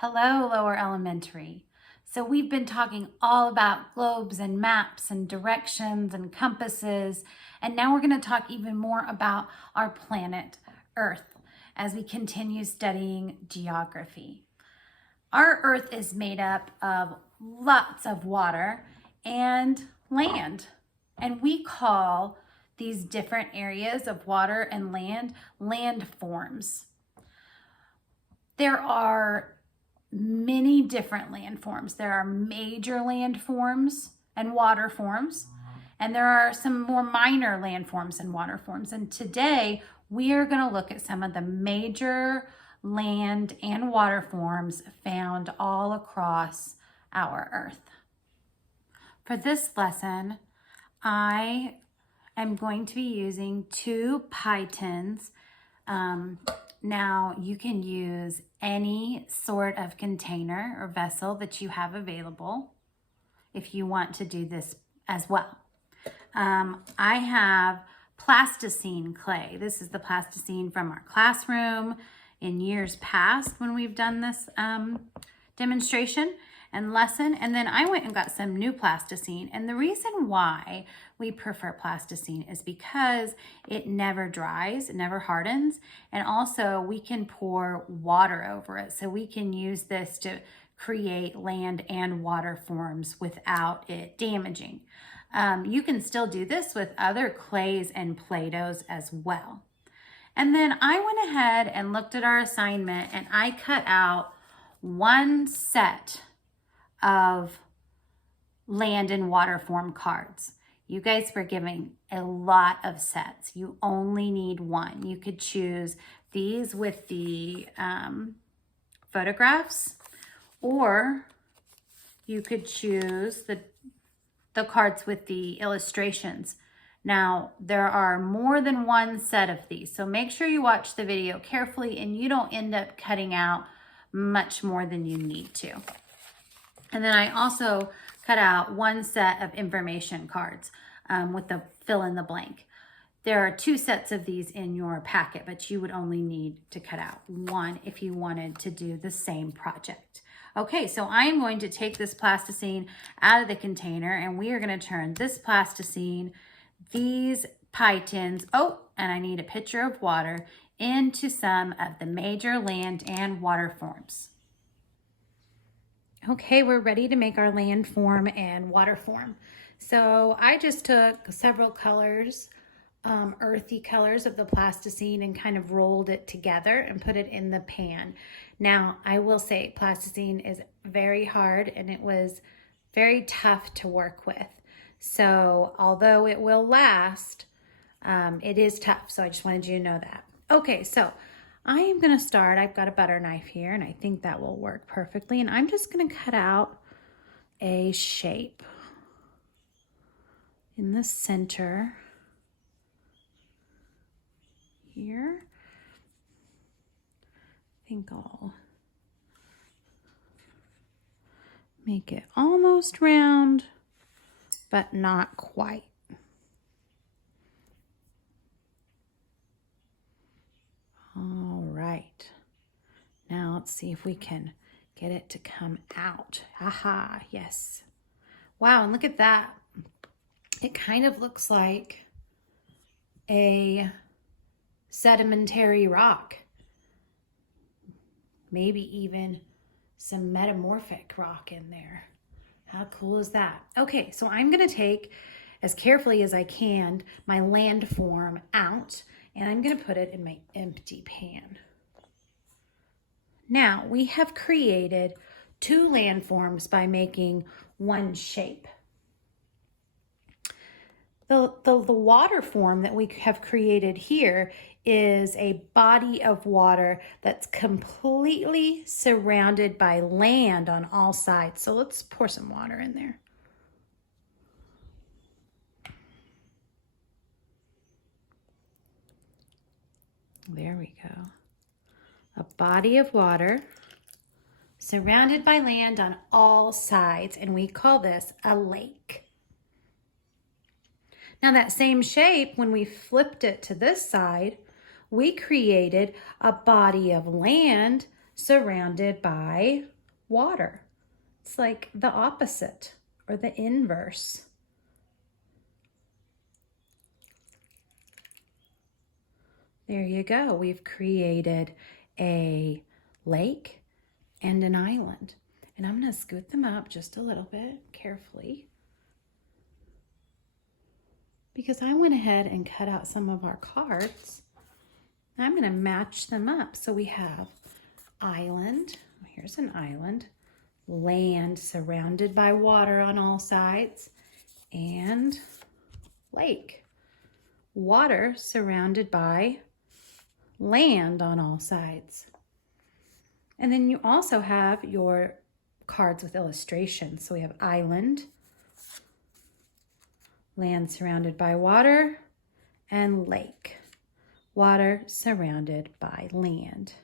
Hello, lower elementary. So we've been talking all about globes and maps and directions and compasses, and now we're going to talk even more about our planet Earth as we continue studying geography. Our Earth is made up of lots of water and land, and we call these different areas of water and land landforms. There are many different landforms. There are major landforms and water forms, and there are some more minor landforms and water forms. And today we are going to look at some of the major land and water forms found all across our Earth. For this lesson, I am going to be using 2 pythons. Now you can use any sort of container or vessel that you have available if you want to do this as well. I have plasticine clay. This is the plasticine from our classroom in years past when we've done this demonstration and lesson. And then I went and got some new plasticine. And the reason why we prefer plasticine is because it never dries, it never hardens. And also we can pour water over it. So we can use this to create land and water forms without it damaging. You can still do this with other clays and Play-Dohs as well. And then I went ahead and looked at our assignment and I cut out 1 set of land and water form cards. You guys were given a lot of sets. You only need 1. You could choose these with the photographs, or you could choose the cards with the illustrations. Now, there are more than 1 set of these, so make sure you watch the video carefully and you don't end up cutting out much more than you need to. And then I also cut out 1 set of information cards with the fill in the blank. There are 2 sets of these in your packet, but you would only need to cut out 1 if you wanted to do the same project. Okay, so I am going to take this plasticine out of the container and we are going to turn this plasticine, these pythons, and I need a pitcher of water, into some of the major land and water forms. Okay, we're ready to make our land form and water form. So I just took several colors, earthy colors of the plasticine and kind of rolled it together and put it in the pan. Now, I will say plasticine is very hard and it was very tough to work with. So although it will last, it is tough. So I just wanted you to know that. Okay, so I am going to start. I've got a butter knife here and I think that will work perfectly. And I'm just going to cut out a shape in the center here. I think I'll make it almost round, but not quite. All right. Now let's see if we can get it to come out. Aha, yes. Wow, and look at that. It kind of looks like a sedimentary rock. Maybe even some metamorphic rock in there. How cool is that? Okay, so I'm going to take, as carefully as I can, my landform out, and I'm going to put it in my empty pan. Now, we have created 2 landforms by making 1 shape. The water form that we have created here is a body of water that's completely surrounded by land on all sides. So let's pour some water in there. There we go. A body of water surrounded by land on all sides, and we call this a lake. Now that same shape, when we flipped it to this side, we created a body of land surrounded by water. It's like the opposite or the inverse. There you go. We've created a lake and an island. And I'm going to scoot them up just a little bit carefully, because I went ahead and cut out some of our cards. I'm going to match them up. So we have island. Here's an island. Land surrounded by water on all sides. And lake. Water surrounded by land on all sides. And then you also have your cards with illustrations. So we have island, land surrounded by water, and lake, water surrounded by land.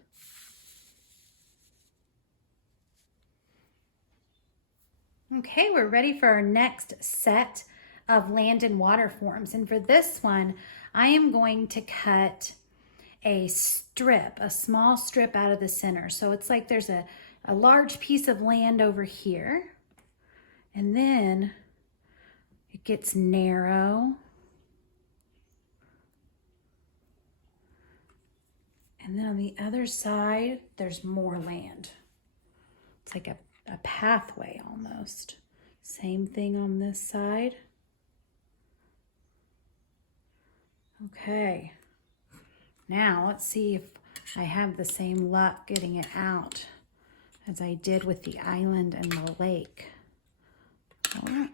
Okay, we're ready for our next set of land and water forms. And for this one, I am going to cut a strip, a small strip out of the center. So it's like there's a large piece of land over here, and then it gets narrow, and then on the other side there's more land. It's like a pathway almost. Same thing on this side. Okay, now let's see if I have the same luck getting it out as I did with the island and the lake. Oh,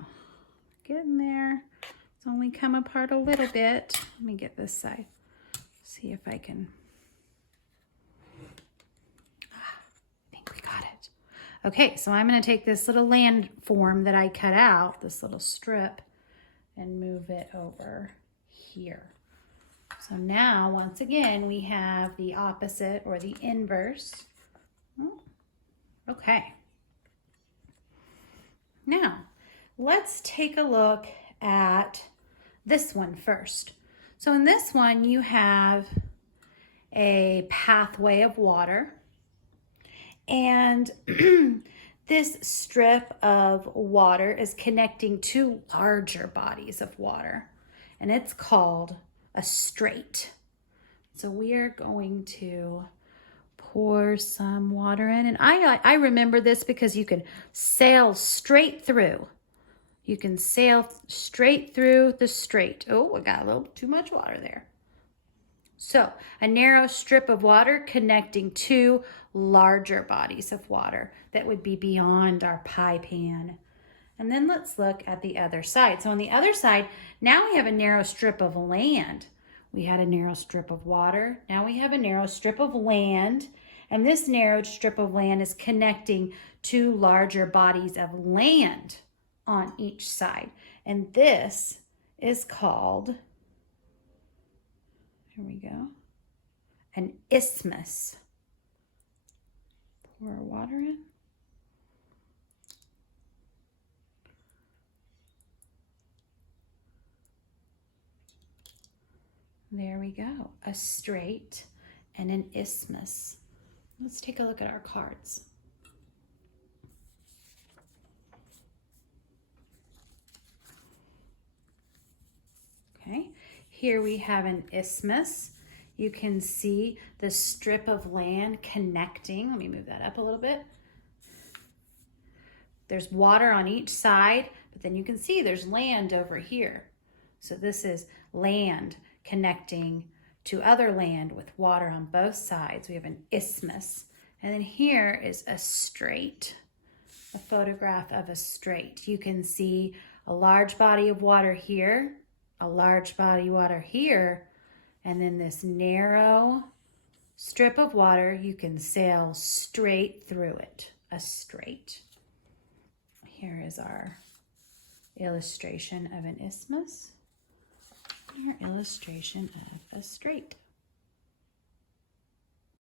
getting there. It's only come apart a little bit. Let me get this side. See if I can. I think we got it. Okay, so I'm going to take this little land form that I cut out, this little strip, and move it over here. So now, once again, we have the opposite or the inverse. Oh, okay. Now, let's take a look at this one first. So in this one, you have a pathway of water, and this strip of water is connecting two larger bodies of water, and it's called a strait. So we are going to pour some water in, and I remember this because you can sail straight through. You can sail straight through the strait. Oh, I got a little too much water there. So a narrow strip of water connecting two larger bodies of water that would be beyond our pie pan. And then let's look at the other side. So on the other side, now we have a narrow strip of land. We had a narrow strip of water. Now we have a narrow strip of land. And this narrowed strip of land is connecting two larger bodies of land on each side. And this is called, here we go, an isthmus. Pour our water in. There we go, a strait and an isthmus. Let's take a look at our cards. Okay, here we have an isthmus. You can see the strip of land connecting. Let me move that up a little bit. There's water on each side, but then you can see there's land over here. So this is land connecting to other land with water on both sides. We have an isthmus. And then here is a strait, a photograph of a strait. You can see a large body of water here, a large body of water here, and then this narrow strip of water, you can sail straight through it, a strait. Here is our illustration of an isthmus. Your illustration of a strait.